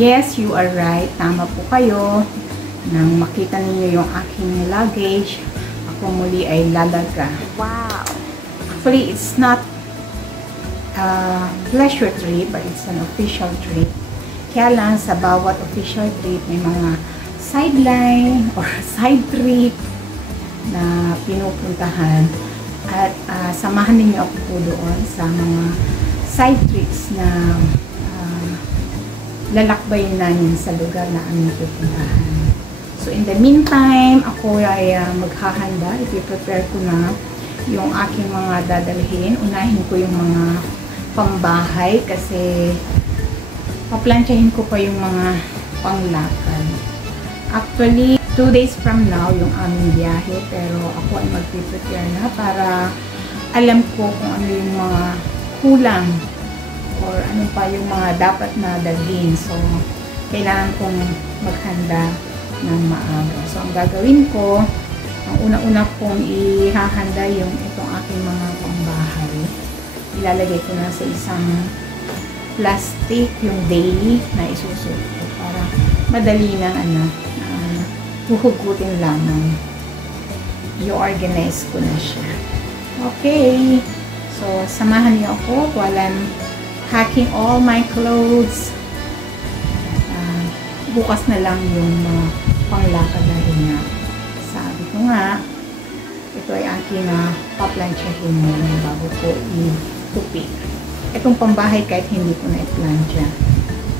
Yes, you are right. Tama po kayo. Nang makita ninyo yung aking luggage, ako muli ay lalaga. Wow! Actually, it's not a pleasure trip, but it's an official trip. Kaya lang, sa bawat official trip, may mga sideline or side trip na pinupuntahan. At samahan ninyo ako po doon sa mga side trips na lalakbayin namin sa lugar na aming pupuntahan. So in the meantime, ako ay maghahanda. I-prepare ko na yung aking mga dadalhin. Unahin ko yung mga pambahay kasi paplantsahin ko pa yung mga panglakad. Actually, 2 days from now yung aming biyahe, pero ako ay mag-prepare na para alam ko kung ano yung mga kulang or ano pa yung mga dapat na dalhin. So, kailangan kong maghanda ng maaga. So, ang gagawin ko, ang una-una kong ihahanda yung itong aking mga pambahay. Ilalagay ko na sa isang plastic yung daily na isusuot ko para madali ng huhugutin lamang. I-organize ko na siya. Okay. So, samahan niyo ako while I'm packing all my clothes. Bukas na lang yung panglakad dahil nga sabi ko nga ito ay aking paplantsahin muna bago ko i-tupi. Itong pambahay kahit hindi ko na i-plantsa,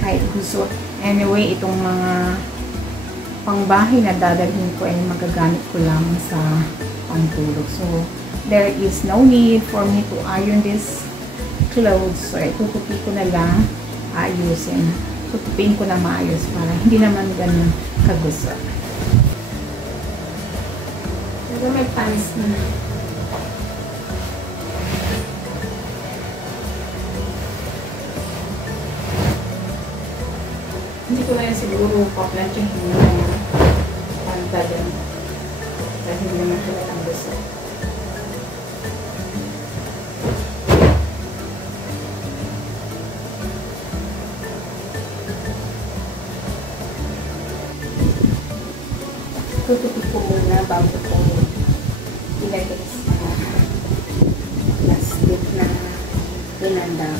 kahit gusot. Anyway, itong mga pangbahay na dadalhin ko ay magagamit ko lang sa pantulog. So, there is no need for me to iron this clothes. So, tutupi ko na lang, ayusin. Tutupin ko na maayos para hindi naman ganun kagusot. Pero may pants na. Hindi ko na yan siguro paplantsahin na yung panta din. Dahil hindi naman halatang gusot. Tutupi ko muna bago ko ilagay sa plastic na pinanda.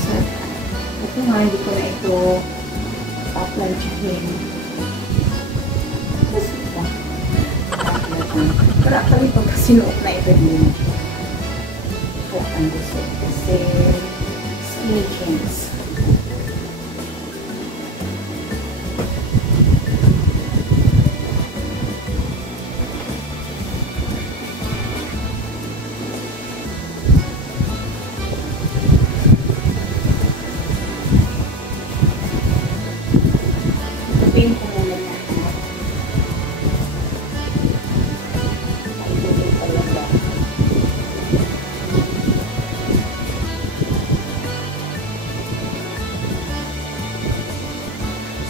So, ito nga, hindi ko na ito paplantsahin. Kasi ito. Pero actually, pagka sinuot na ito din, ang gusto kasi skinny jeans. Tupin ko muna na.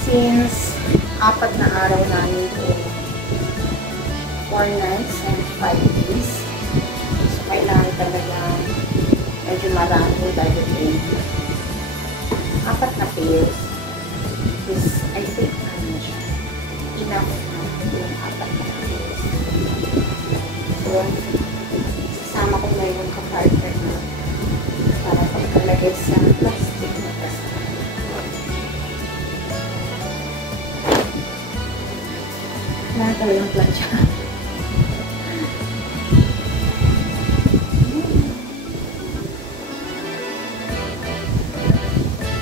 Since 4 na araw namin ito, 4 nights and 5 days. So, kailangan talaga medyo marami dahil din. 4 na pairs is, I think, enough na yung 4 na pairs. So, sasama ko na yung kapartner na para pagkalagay sa plastic na plastic. Wala talagang plancha.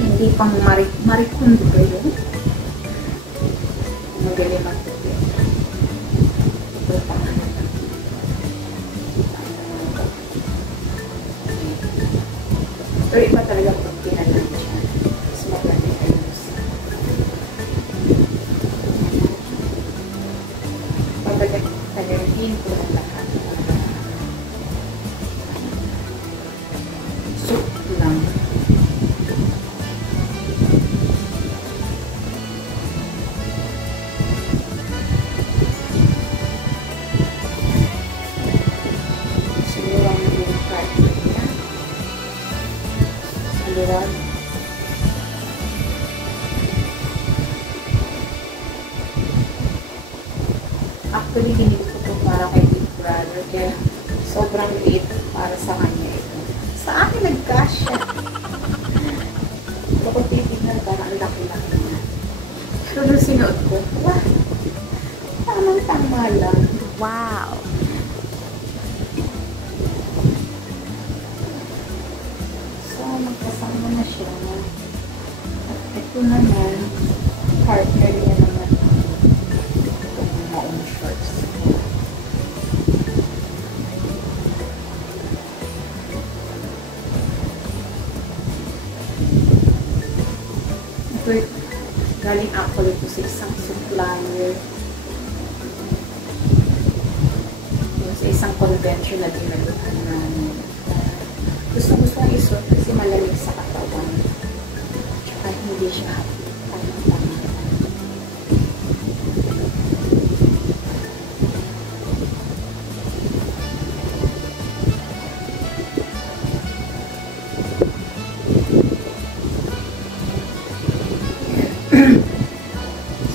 Hindi pang marikundo kayo. Magaling magtupi. Ito pang pero iba talaga pag pinalansya. Mas maganda kayo. Pagdating ko ng lahat. Soup lang. maluwag. Actually, hindi ko ito para kay Big Brother. Kaya sobrang liit para sa kanya ito. Sa akin, nagkasya. Pero kung titignan ka, ang laki-laki na. Pero nung sinuot ko, wah! Tamang-tama lang. Wow! So, magkasama na siya. At ito naman, partner niya naman. Itong maong shorts. Ito, galing actually po sa isang supplier. Sa isang convention na dinaluhan namin. Gusto-gustong isuot kasi malamig sa katawan. Tsaka hindi siya tama-tama.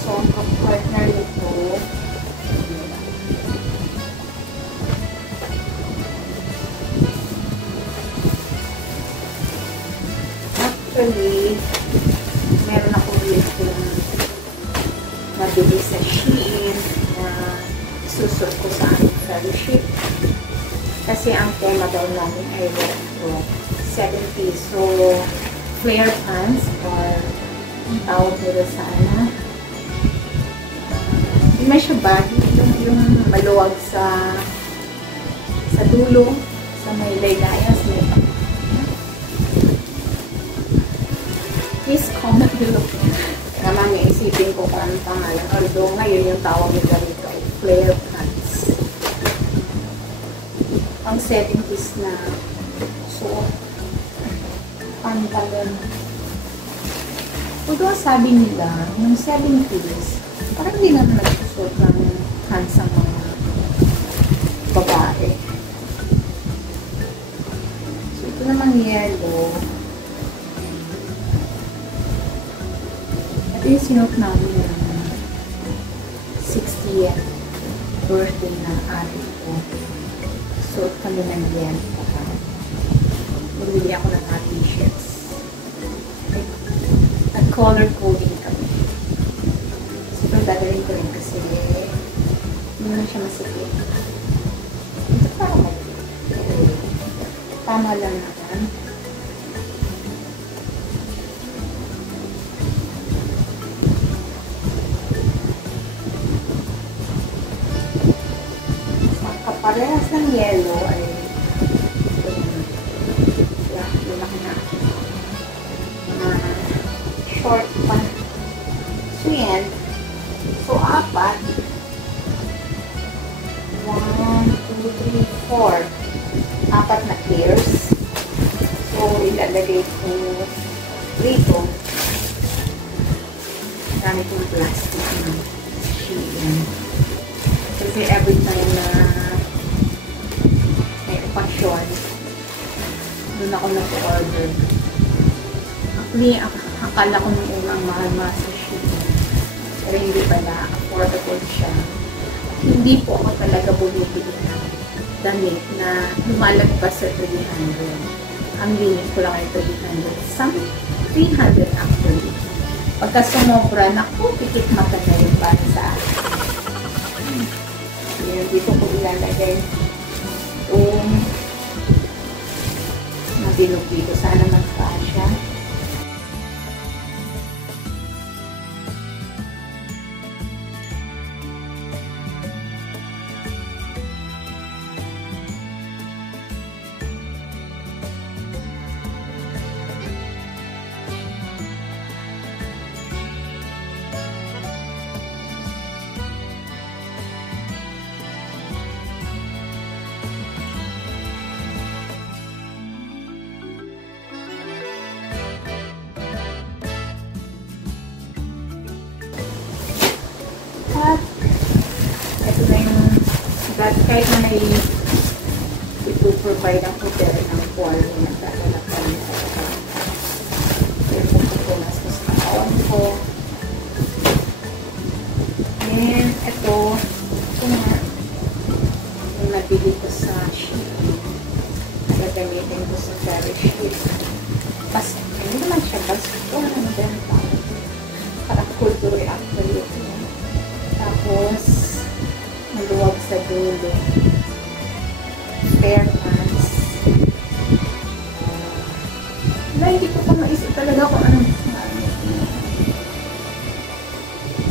So, ang partner nito, actually, meron akong dito mabili sa Shein na susot ko sa aking fellowship. Kasi ang tema daw namin ay retro 70s. So, flare pants or ang tawag nila sana. Hindi man siya baggy. Yung maluwag sa dulo, sa may laylayas. Please comment below. Naman nga isipin ko kung anong pangalan. Although ngayon yung tawag nila rito ay flare pants. Ang 70s na suot. Pantalon. Although sabi nila, yung 70s, parang hindi naman nagsusot ng pants ang mga babae. So ito namang yellow. Ito yung sinuot namin yung 60th birthday ng ate ko. Suot kami ng yan. Bumili ako ng mga t-shirts. At color coding kami. So ito dadalhin ko rin kasi hindi naman siya masikip. Ito parang tama lang naman. Parehas ng yellow ay laki na short pa. So yan. So 4. 1, 2, 3, 4. 4 na pairs. So ilalagay ko dito. Gamit yung plastic na Shein. Kasi every time na pasyon, doon ako nag-order. Actually, akala ko nung unang mahal sa Shein. Pero hindi pala, affordable siya. Hindi po ako talaga bumibili ng damit na lumalagpas sa 300. Ang limit ko lang ay 300. Some 300 actually. Pagka sumobra, naku, pikit mata na yun para sa akin. Dito ko ilalagay nabilog dito. Sana magkasya. Ito na yung kahit na may ito provide ang hotel ng quality na talaga. ko. And ito nga, yung nabili ko sa Shein. Gagamitin ko sa Fairy Sheet. Basta, hindi naman siya basta. Ano din pa? Para kulturi actually ito. Tapos, maluwag sa dulo. Spare pants. Hindi ko pa maisip talaga kung anong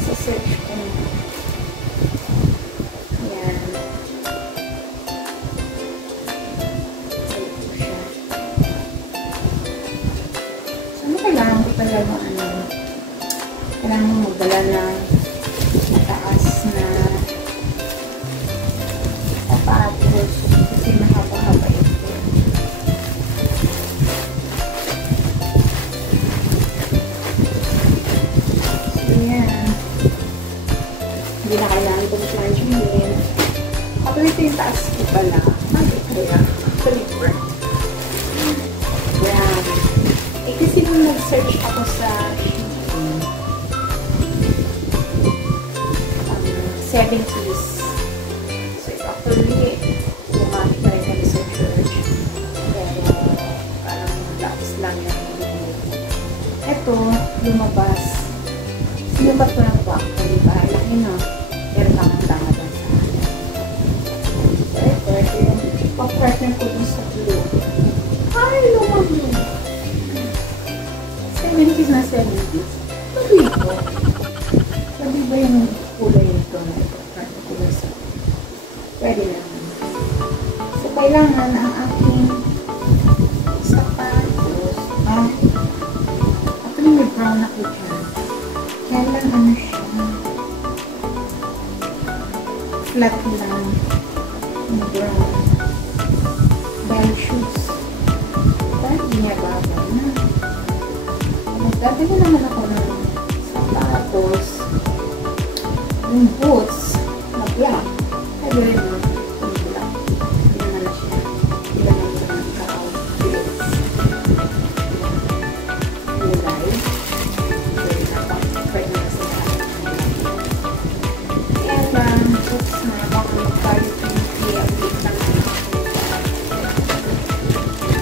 sa search ko. Yan. Ito siya. So, ano kailangan ko talaga kailangan magdala ng mataas na sapatos kasi mahaba-haba ito. So, yan. Hindi na kailangan itong plunging. Kapag ito yung taas ko pala, kaya slipper. Yan. Eh, kasi nung nag-search ako sa 70s. So, it's actually lumamit na rin kami sa church. Pero, parang lapis lang yung hindi. Ito, lumabas. Sinubat ko lang po actually. Diba? Laki na. Pero tama-tama doon sa akin. So, ito yung pag-partner ko dun sa blue. Ay, lumabas. 70s na 70s. Sabi ko. Sabi ba yung kulay nito na ipag-partner ko dun sa pwede naman. So, kailangan ang aking sapatos. Actually, may brown ako dyan. Kaya lang ano siya. Flat lang. Yung brown. Bell shoes. Dahil niya babay na. Magdadala naman ako ng sapatos. Yung boots na black. Ay, rin na. Yung black. Hindi naman na siya. Hindi naman ito ng ka-outfits. Kulay. Very napaka-friend na sa kaya lang, boots na baka mag-quality update lang natin.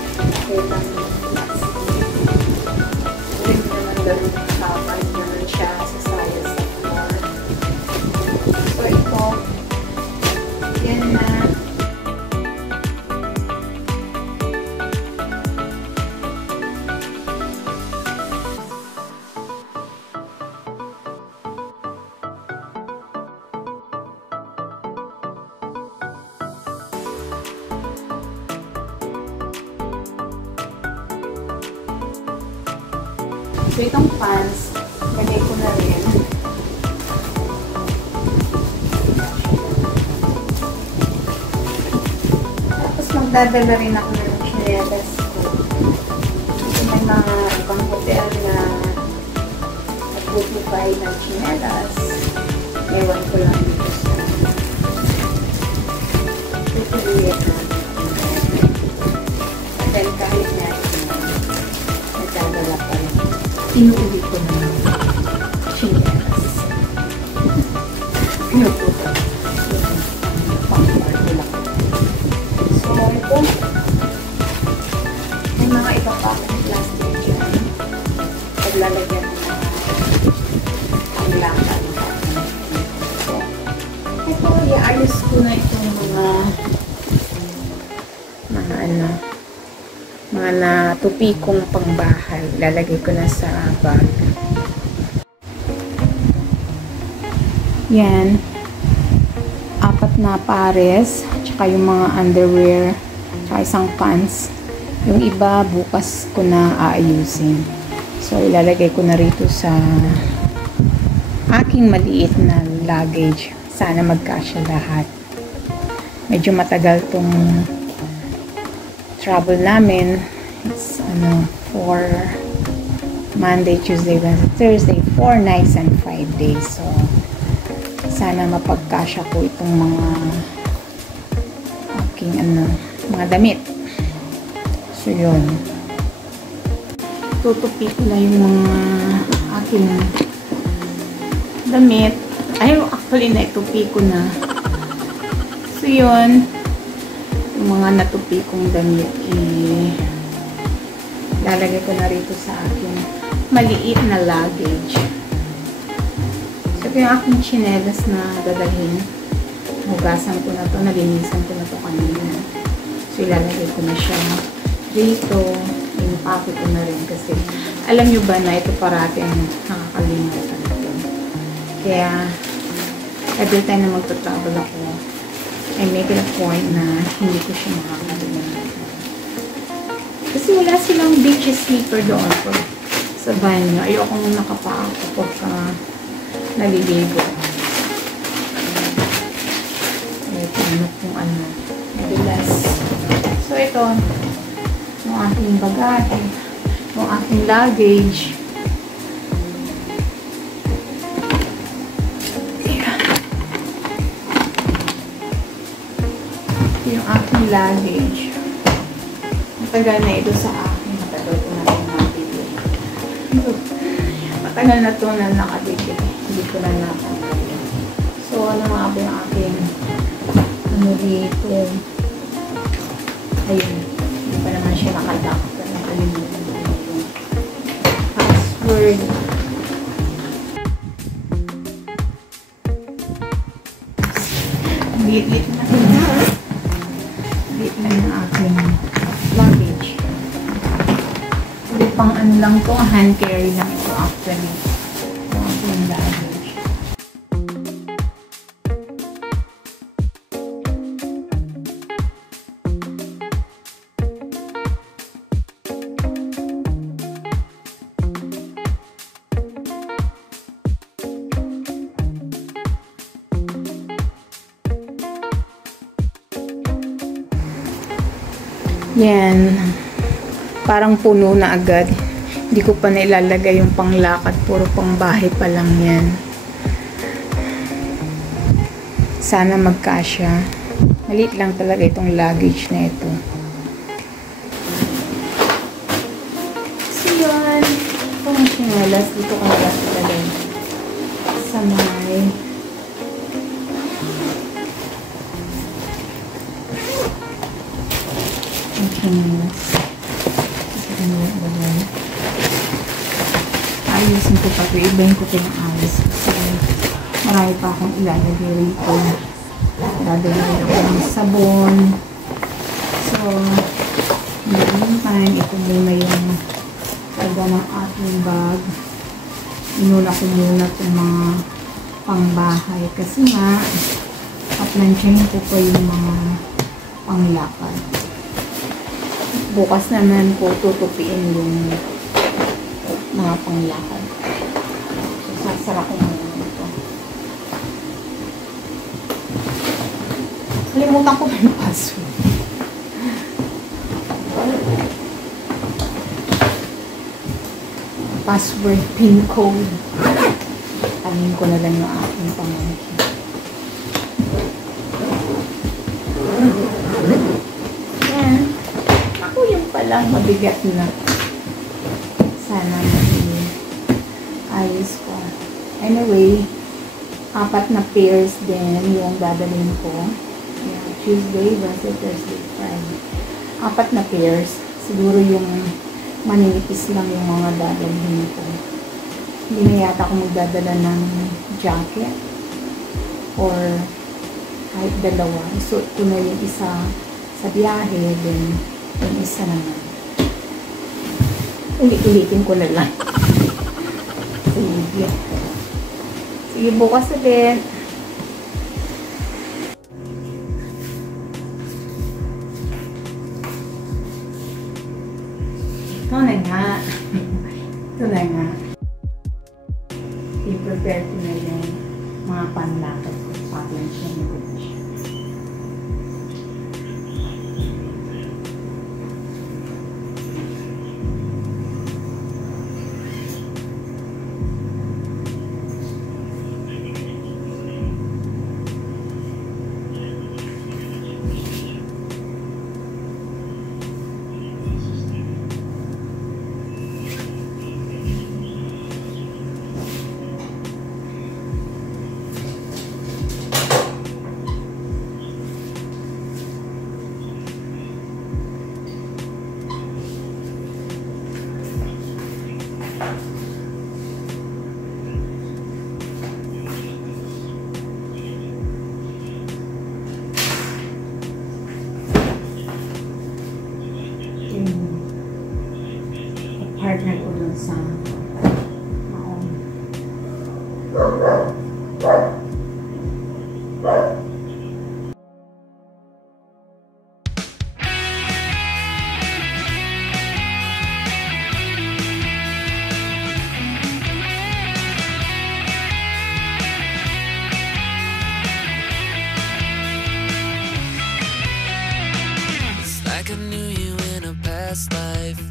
Okay lang. Hindi naman ganun kapag naman siya sa size of more. So, ito, yan na. So, itong pants, lagay ko na rin. Tapos, magdadala rin ako ng chinelas ko. Kasi may mga ibang hotel na nag-beautify ng chinelas. Ewan ko lang dito sa tutuloyan na. And then, kahit na nagdadala pa rin. Inuulit ko na chinelas. Inuulit ko. Pang-party lang. So, ito. May mga iba pa akong plastic dyan. Paglalagyan mo na ang lakad. So, ito, i-ayos ko na itong mga natupi kong pangbahay. Lalagay ko na sa bag. Yan. 4 na pares. Tsaka yung mga underwear. Tsaka isang pants. Yung iba, bukas ko na aayusin. So, ilalagay ko na rito sa aking maliit na luggage. Sana magkasya lahat. Medyo matagal tong travel namin. It's for Monday, Tuesday, Wednesday, Thursday, 4 nights and 5 days. So, sana mapagkasya ko itong mga aking mga damit. So, yun. Tutupi ko na yung mga aking damit. Ay, actually, naitupi ko na. So, yun. Yung mga natupi kong damit, lalagay ko na rito sa aking maliit na luggage. So, ito yung aking chinelas na dadalhin. Hugasan ko na to, nalinisan ko na to kanina. So, ilalagay ko na siya dito. Impake ko na rin kasi alam nyo ba na ito parati ang nakakalimutan ito. Kaya, every time na magta-travel ako, I make it a point na hindi ko siya makakalimutan. Kasi wala silang beach sleeper doon po sa banyo. Ayokong nakapaa kapag naliligo. Ito, ano kung ano. Madalas. So, ito, yung aking bagahe, yung aking luggage. Yung aking luggage. Matagal na ito sa akin. Matagal ko na rin nakabili. Matagal na ito na nakabili. Hindi ko na nakabili. So, ano nga ba yung aking ano dito? Ayun. Hindi pa naman siya nakalock. Nakalimutan ko yung password. Lit-lit na ito. Lit na yung aking luggage. Pang ano lang to, hand carry lang ito actually. Yung aking luggage. Yan. Parang puno na agad. Hindi ko pa nailalagay yung panglakad. Puro pangbahay pa lang yan. Sana magkasya. Maliit lang talaga itong luggage na ito. So yun. Ito ang sinalas. Dito ko nalas ilalagay. Sa may ayusin ko pa ito. Ibahin ko ito ng ayos. Kasi marami pa akong ilalagay rito. Ilalagay ako ng sabon. So, in the meantime, ito muna yung taga ng aking bag. Inuna ko muna itong mga pangbahay. Kasi nga, paplansyahin ko pa yung mga panglakad. Bukas naman ko tutupiin yung mga panglakad. So, sasara ko muna ito. Kalimutan ko yung password. Password, pin code. Tanin ko na lang yung aking pamangkin. Yan. Ako yung palang mabigat na. Sana ayos ko. Anyway, 4 na pairs din yung dadalhin ko. Yeah, Tuesday, Wednesday, Thursday, Friday. 4 na pairs. Siguro yung maninipis lang yung mga dadalhin ko. Hindi na yata ako magdadala ng jacket or kahit dalawa. Isuot ko na yung isa sa biyahe, then yung isa naman. Ulit-ulitin ko na lang. Sige. Sige, bukas ulit. Ito na nga. Ito na nga. I-prepare ko na yung mga panlakad ko. Paplansya ko na siya. sa maon. Like I knew you in a past life.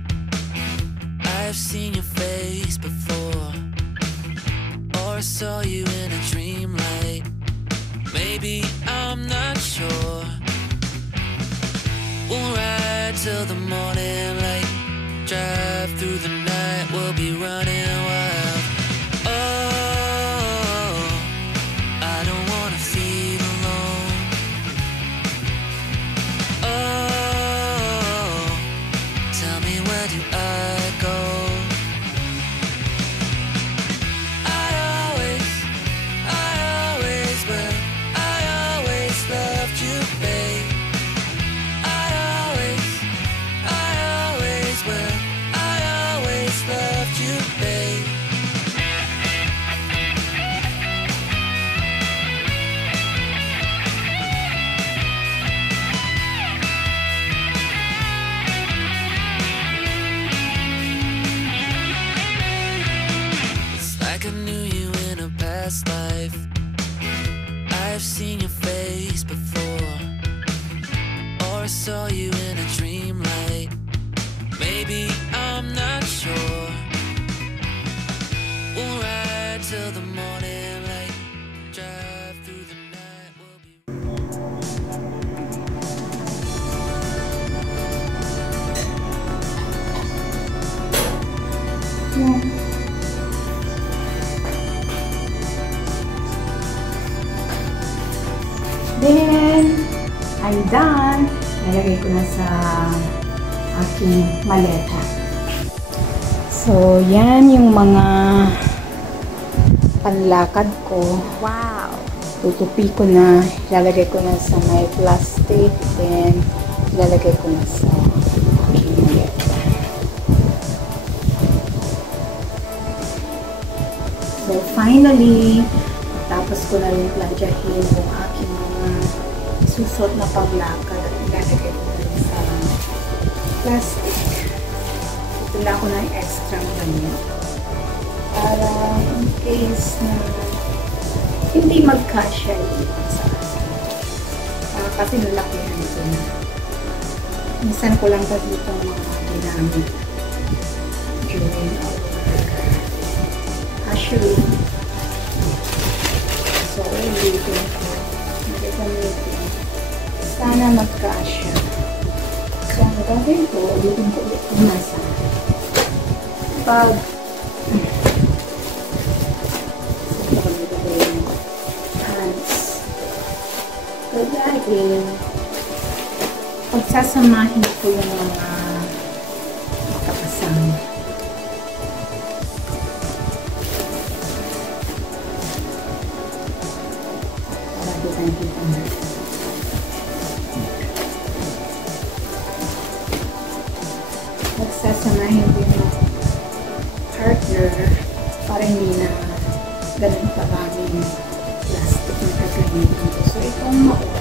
I've seen your face before, or I saw you in a dream light. Maybe I'm not sure. We'll ride till the morning light. Drive through the night, we'll be running wild. Oh, I don't wanna feel alone. Oh, tell me, where do I go? I always will. I always loved you, babe. I always will. I always loved you, babe. It's like I knew you in a past life. I've seen your face before, or I saw you in a dream light. Maybe I'm not sure. We'll ride till the morning light. Drive through the night, we'll be. Yan. Then, I'm done. Nalagay ko na sa aking maleta. So, yan yung mga panlakad ko. Wow! Tutupi ko na. Ilalagay ko na sa may plastic. Then, ilalagay ko na sa aking maleta. So, finally, tapos ko na rin plantyahin yung aking mga susot na paglakad at ilalagay ko na rin sa plastic. Ito lang ako ng extra ganyan. Para in case na hindi magkasya yung sa akin. Kasi nalakihan ko na. Minsan ko lang ba dito mga ginamit during our ushering. So, ulitin ko. Gagamitin. Sana magkasya. So, ang gagawin ko, ulitin ko ulit kung nasa pag hands. Kagagin, pagsasamahin ko yung mga makakasama. Kita na. Magsasamahin ko yung partner para hindi na ganun paraming plastic na gagamitin ko. So, itong maon,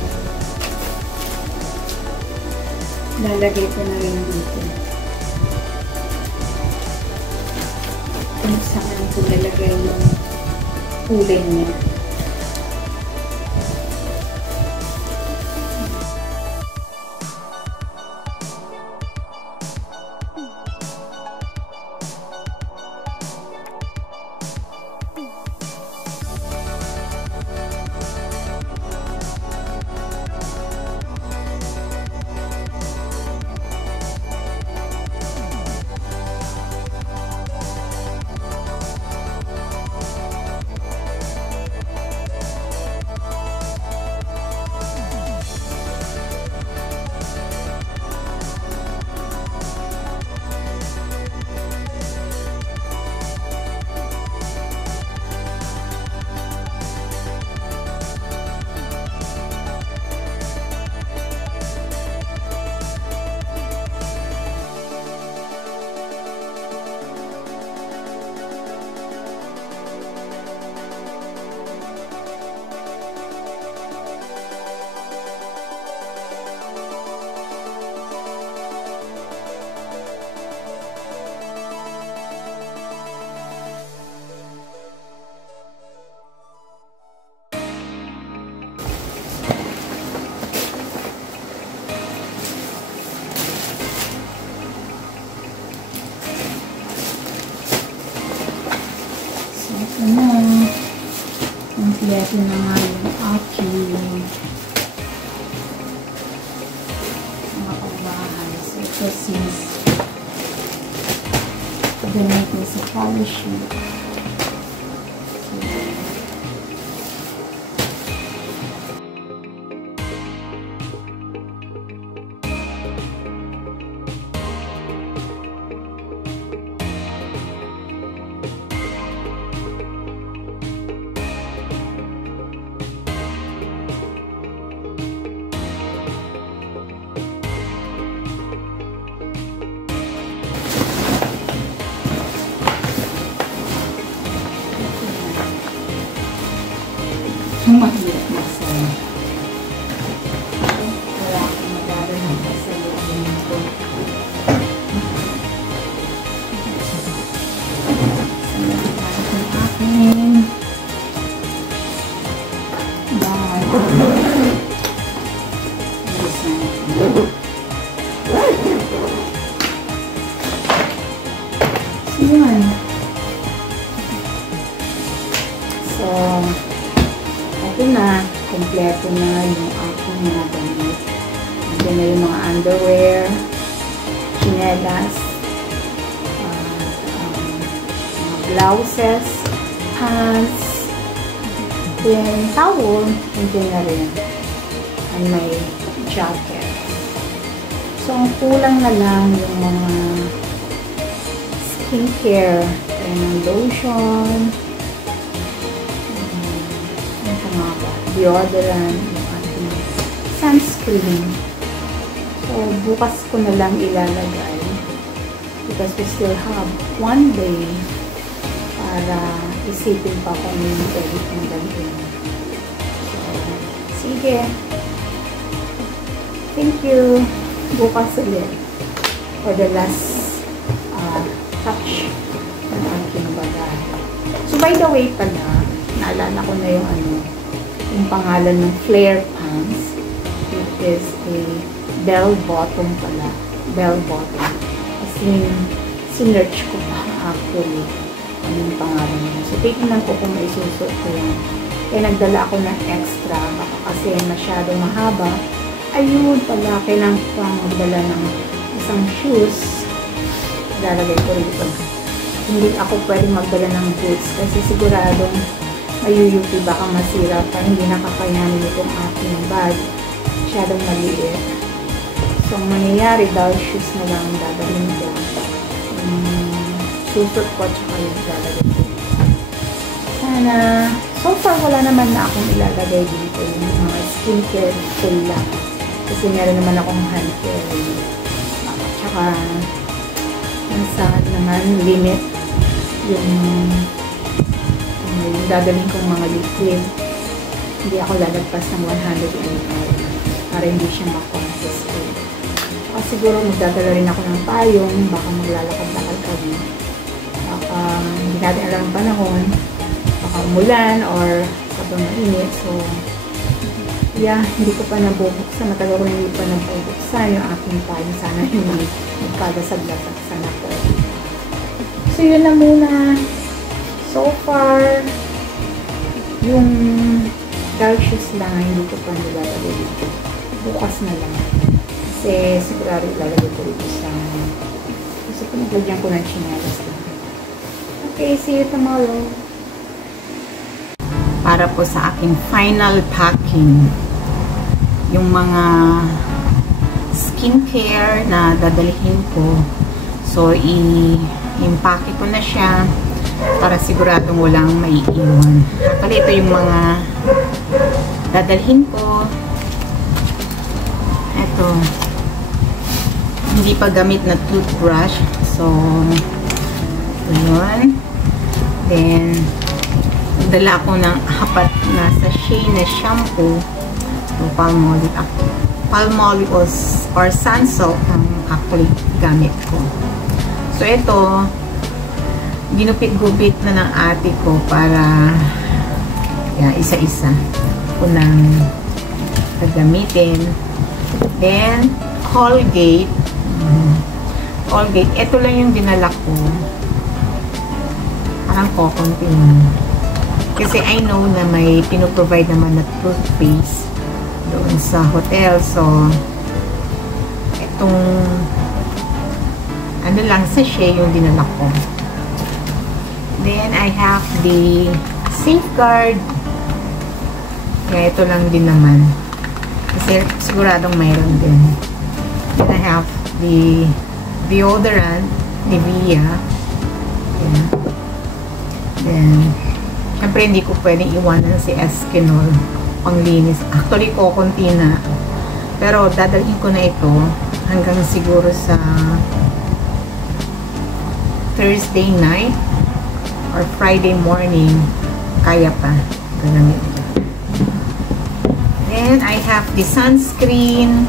lalagay ko na rin dito. Kung saan ko lalagay yung kulay niya. na. Kompleto na nga yung aking mga pagbahay. So, ito since ganit na sa polishing. Ang mahirap masaya. Wala akong magagaling sa loob nito. Salamat ang aking bag. So, yun. So, ito na, kompleto na yung aking mga damit. Ito na yung mga underwear, chinelas, mga blouses, pants, then towel, ito na rin. And may jacket. So, ang kulang na lang yung mga skincare, and lotion, deodorant, yung ating sunscreen. So, bukas ko na lang ilalagay because we still have one day para isipin pa kung yung pwede kong dalhin. So, sige. Thank you. Bukas ulit for the last touch ng aking bagay. So, by the way pala, naalala ko na yung yung pangalan ng flare pants. It is a bell bottom pala. Bell bottom. Kasi sinerch ko pa actually yung pangalan niya. So, titignan ko kung may susuot ko yan. Kaya nagdala ako ng extra. Baka kasi masyadong mahaba. Ayun pala, kailangan ko pang magdala ng isang shoes. Lalagay ko rito. Hindi ako pwedeng magdala ng boots kasi siguradong mayuyupi baka masira pa, hindi nakakayanin itong aking bag. Masyadong maliit. So, ang mangyayari daw, shoes na lang ang dadalhin ko. Susot ko at saka yung dadalhin ko. Sana, so far wala naman na akong ilalagay dito. Yung mga skincare full lang. Kasi meron naman akong hand care. At saka, saan naman limit yung dadalhin kong mga liquid. Hindi ako lalagpas ng 100 ml para hindi siya ma-confiscate. Kasi siguro magdadala rin ako ng payong, baka maglalakad-lakad kami. Baka hindi natin alam ang panahon, baka umulan or sabang mainit. So, yeah, hindi ko pa nabubuksan. Matagal ko hindi pa nabubuksan yung aking payong. Sana hindi magkalasag-lasag sa nako. So, yun na muna. So far, yung dark shoes lang, hindi ko pa nilalagay dito. Bukas na lang. Kasi sigurado ilalagay ko dito sa gusto ko naglagyan ko ng chinelas lang. Okay, see you tomorrow. Para po sa aking final packing, yung mga skincare na dadalhin ko. So, i-impake ko na siya para siguradong walang maiiwan. Actually, ito yung mga dadalhin ko. Ito. Hindi pa gamit na toothbrush. So, yun. Then, dala ako ng apat na sachet na shampoo. So, Palmolive or Sunsalt ang actually gamit ko. So, ito, ginupit-gupit na ng ate ko para isa-isa ko nang gagamitin. Then, Colgate. Colgate. Ito lang yung dinala ko. Parang kokonti. Kasi I know na may pinoprovide naman na toothpaste doon sa hotel. So, itong ano lang, sachet yung dinala ko. Then, I have the Safeguard. Kaya ito lang din naman. Kasi siguradong mayroon din. Then, I have the deodorant, Nivea. Ayan. Then, syempre hindi ko pwedeng iwanan si Eskinol panglinis. Actually, kukunti na. Pero, dadalhin ko na ito hanggang siguro sa Thursday night or Friday morning. Kaya pa. Gagamit ko. Then, I have the sunscreen.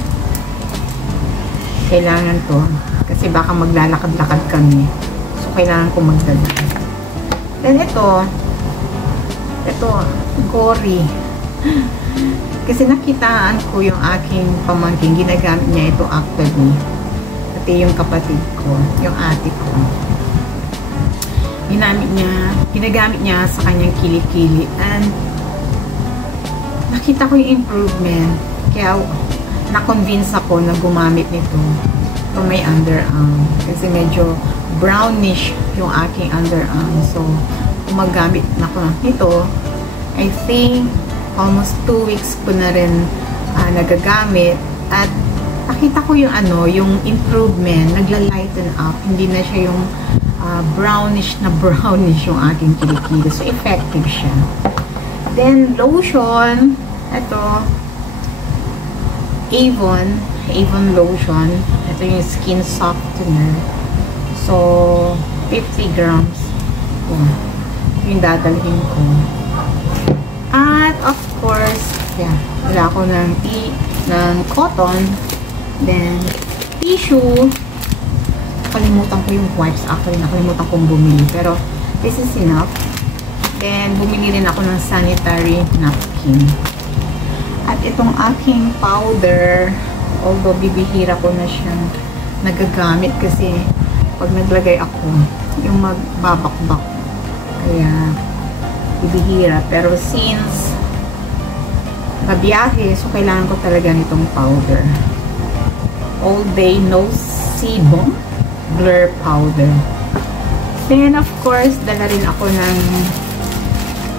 Kailangan to. Kasi baka maglalakad-lakad kami. So, kailangan ko magdala. Then, ito, Gory. Kasi nakitaan ko yung aking pamangkin. Ginagamit niya ito actually. Pati yung kapatid ko, yung ate ko. Ginagamit niya sa kanyang kilikili. And, nakita ko yung improvement. Kaya, na-convince ako na gumamit nito to my underarm. Kasi medyo brownish yung aking underarm. So, gumagamit na ko nito. I think, almost 2 weeks ko na rin nagagamit. At, nakita ko yung yung improvement. Nagla-lighten up. Hindi na siya yung brownish yung aking kilikili. So, effective siya. Then, lotion. Ito, Avon lotion. Ito yung skin softener. So, 50 grams. Yung dadalhin ko. At, of course, wala ko ng cotton. Then, tissue. Nakalimutan ko yung wipes. Actually, nakalimutan kong bumili. Pero, this is enough. Then, bumili rin ako ng sanitary napkin. At itong aking powder, although bibihira ko na siyang nagagamit kasi pag naglagay ako, yung magbabakbak. Kaya, bibihira. Pero since mabiyahe, so kailangan ko talaga nitong powder. All Day No Sebum Blur Powder. Then, of course, dala rin ako ng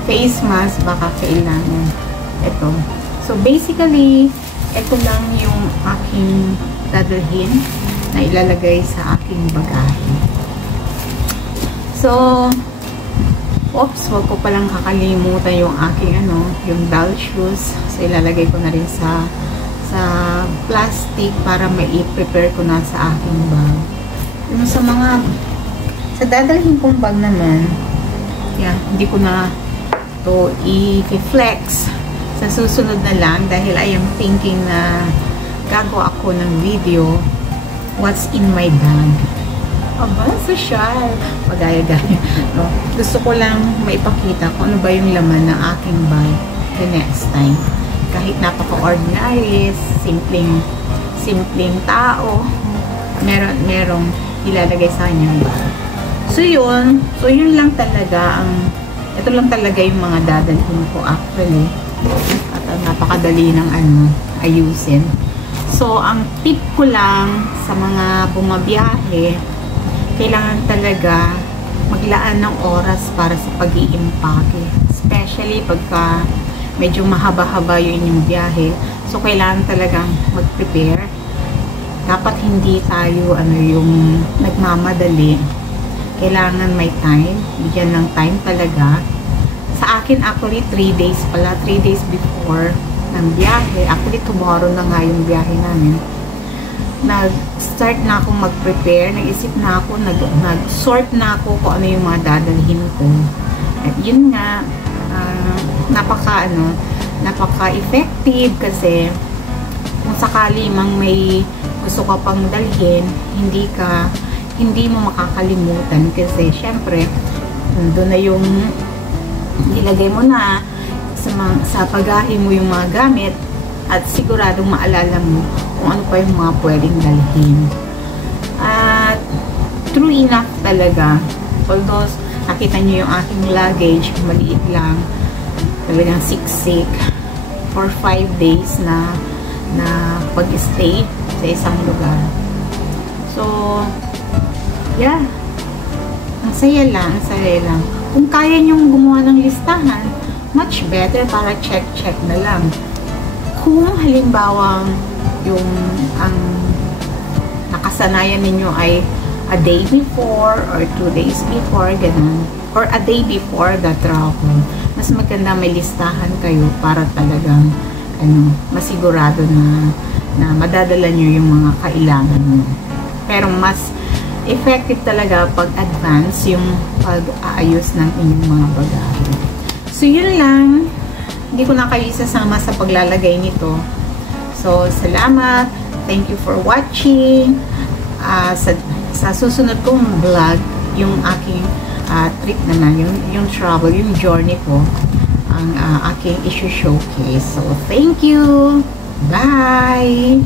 face mask. Baka kailangan ito. So, basically, ito lang yung aking dadalhin na ilalagay sa aking bagahe. So, oops, wag ko palang kakalimutan yung aking yung doll shoes. So, ilalagay ko na rin sa plastic para mai-prepare ko na sa aking bag. Yung sa dadalhin kong bag naman, hindi ko na to i-flex sa susunod na lang dahil I am thinking na gagawa ako ng video what's in my bag. Aba, social. Pagaya-gaya. No? Gusto ko lang maipakita kung ano ba yung laman ng aking bag the next time. Kahit napaka-ordinary, simpleng tao, merong ilalagay sa kanyang bag. So, yun lang talaga ito lang talaga yung mga dadalhin ko actually. At napakadali ng ayusin. So, ang tip ko lang sa mga bumabiyahe, kailangan talaga maglaan ng oras para sa pag-iimpake. Especially pagka medyo mahaba-haba yung inyong biyahe. So, kailangan talagang mag-prepare. Dapat hindi tayo yung nagmamadali. Kailangan may time. Bigyan ng time talaga. Sa akin, actually, 3 days pala. 3 days before ng biyahe. Actually, tomorrow na nga yung biyahe namin. Nag-start na akong mag-prepare. Nag-isip na ako, nag-sort na ako kung ano yung mga dadalhin ko. At yun nga, napaka-effective kasi kung sakali mang may gusto ka pang dalhin, hindi mo makakalimutan kasi syempre, doon na yung ilagay mo na sa bagahe mo yung mga gamit at siguradong maalala mo kung ano pa yung mga pwedeng dalhin. At true enough talaga, although nakita nyo yung aking luggage, maliit lang, talagang siksik for 5 days na pag-stay sa isang lugar. So, yeah. Ang saya lang. Kung kaya nyong gumawa ng listahan, much better para check na lang. Kung halimbawa ang nakasanayan ninyo ay a day before or 2 days before, ganun, or a day before the travel, mas maganda may listahan kayo para talagang masigurado na madadala nyo yung mga kailangan mo. Pero mas effective talaga pag advance yung pag-aayos ng inyong mga bagahe. So yun lang, hindi ko na kayo isasama sa paglalagay nito. So salamat, thank you for watching. Sa susunod kong vlog, yung aking trip naman, yung travel, yung journey ko, ang aking issue showcase. So, thank you! Bye!